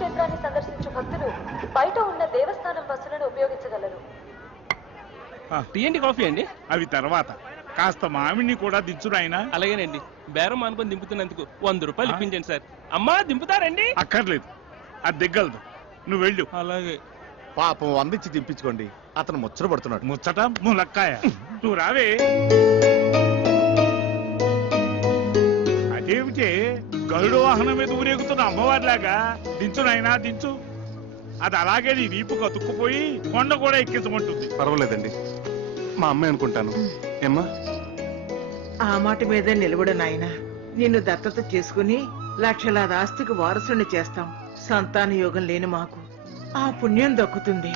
క్షేత్రాన్ని సందర్శించు భక్తులు బయట ఉన్న దేవస్థానం బస్సులను ఉపయోగించగలరు. టీ అండి, కాఫీ అండి? అవి తర్వాత. కాస్త మామిడిని కూడా దించు నాయనా. అలాగేనండి. బేరం అనుకుని దింపుతున్నందుకు 100 రూపాయలు ఇప్పించండి సార్. అమ్మా దింపుతారండి? అక్కర్లేదు, అది దిగ్గలదు. నువ్వు వెళ్ళు. అలాగే. పాపం అందించి దింపించుకోండి, అతను ముచ్చట పడుతున్నాడు. ముచ్చట ములక్కాయ. నువ్వు రావే. అదేమిటే గరుడు వాహనం మీద ఊరేగుతున్న అమ్మవారిలాగా దించు నాయనా, దించు. అది అలాగే నీ వీపుకు అతుక్కుపోయి కొండ కూడా ఎక్కించమంటుంది. పర్వాలేదండి, మా అమ్మాయి అనుకుంటాను. ఏమ్మా? ఆ మాట మీదే నిలబడు నాయన. నిన్ను దత్తత చేసుకుని లక్షలాది ఆస్తికి వారసుని చేస్తాం. సంతాన యోగం లేని మాకు ఆ పుణ్యం దక్కుతుంది.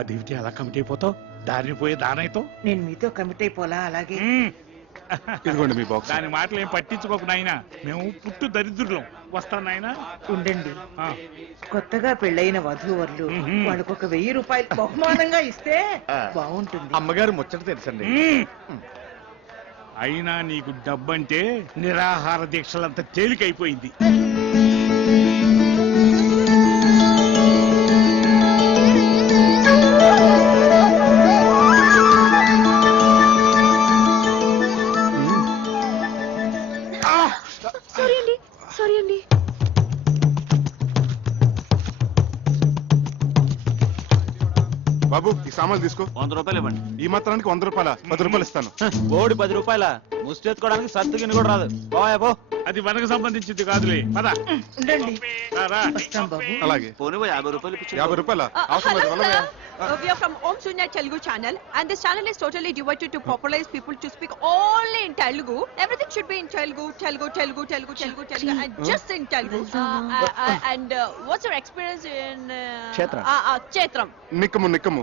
అదేమిటి అలా కమిటీ అయిపోతావు? దారిని పోయే దానైతో నేను మీతో కమిట్ అయిపోలా. అలాగే ఇదిగోండి మీ బాక్స్. దాని మాటలు ఏం పట్టించుకోకు నాయనా, మేము పుట్టు దరిద్రులం. వస్తాను నాయనా. ఉండండి, ఆ. కొత్తగా పెళ్ళైన వధూవరులు వాళ్ళకొక 1000 రూపాయలు బహుమానంగా ఇస్తే బాగుంటుంది. అమ్మగారు ముచ్చట తెలుసండి. అయినా నీకు డబ్బంటే నిరాహార దీక్షలంత తేలికైపోయింది. సారీ అండి. బాబు, ఈ సామాన్లు తీసుకో. 100 రూపాయలు ఇవ్వండి. ఈ మాత్రానికి 100 రూపాయల? 10 రూపాయలు ఇస్తాను. బోడి 10 రూపాయల ముష్టెత్తుకోవడానికి సత్తుకిని కూడా రాదు. పోయా. అది మనకు సంబంధించింది కాదులే. పద. ఉండండి, రారా. వస్తాం బాబు. అలాగే. పోనీ 50 రూపాయలు ఇప్పించు. 50 రూపాయల? అవసరం లేదు, Hello, అలాగే. sir. We are from Om Sunya Telugu channel, and this channel is totally devoted to popularize people to speak only in Telugu. Everything should be in Telugu, and just in Telugu. And what's your experience in Kshetram? నిక్కము.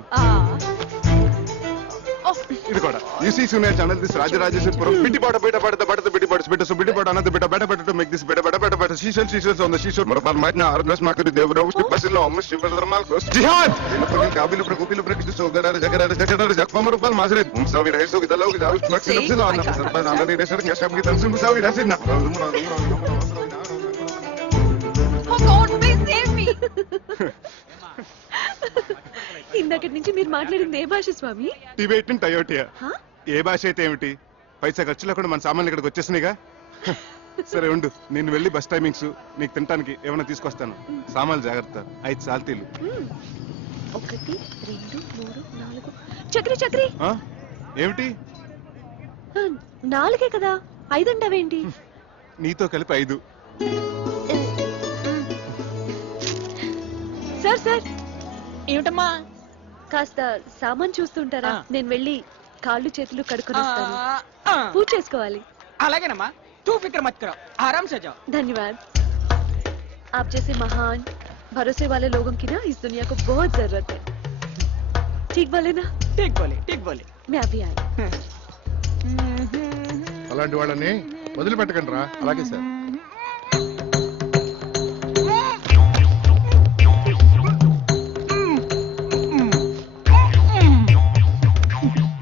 ఇది కూడా యూసీ సూనియర్ channel. This Rajarajeswarapuram. బిడ్డిపాట బిడ్డ బిడ్డిపాట అన్నది బిడ్డ టు మేక్ దిస్ బిడ్డ సీషల్స్ ఆన్ ద షీషోర్ మరపాల్ మైట్న ఆర్గస్ మాకరి దేవరావు స్టిపసిలో అమ్మ శివధర్మాల్ జిహాద్ కాబిలు ప్రకోపిలు ప్రకృతి సోగరార జగరార జక్మరపాల్ మాసరే ముసావి రైసో గిదలో గిదావు స్ట్రక్చర్ అన్న సర్పంచ్ అందరి రేసర్ న్యాషం కి తన్సు ముసావి రాసినా. Oh God, please save me. ఇందాకటి నుంచి మీరు మాట్లాడింది ఏ భాష స్వామి? టిబెట్ టయోటియా. ఏ భాష అయితే ఏమిటి, పైసా ఖర్చు లేకుండా మన సామాన్లు ఇక్కడికి వచ్చేసినాయిగా. సరే ఉండు, నేను వెళ్ళి బస్ టైమింగ్స్ నీకు తినడానికి ఏమైనా తీసుకొస్తాను. సామాన్లు జాగ్రత్త. 5 సాల్తీలు. 1 2 3 4 చక్రి. ఏమిటి? 4 కదా, 5 అంటావేంటి? నీతో కలిపి 5. సార్ ఏమిటమ్మా? కాస్త సామాన్ చూస్తుంటారా? నేను వెళ్ళి కాళ్ళు చేతులు కడుక్కుని వస్తాను. పూజ చేసుకోవాలి. అలాగేనమ్మా, तू फिक्र मत करो, आराम से जाओ. धन्यवाद. आप जैसे महान भरोसे वाले लोगों की ना इस दुनिया को बहुत जरूरत है. ठीक बोले ना? ठीक बोले. मैं अभी आई. అలాంటి వాళ్ళని వదిలిపెట్టకండి రా. అలాగే సార్.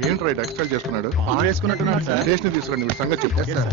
ఏంట్రా ఎక్స్ట్రా చేసుకున్నాడు? వేసుకున్నట్టున్నాడు సార్. స్టేషన్ తీసుకురండి, సంగతి చెప్తా.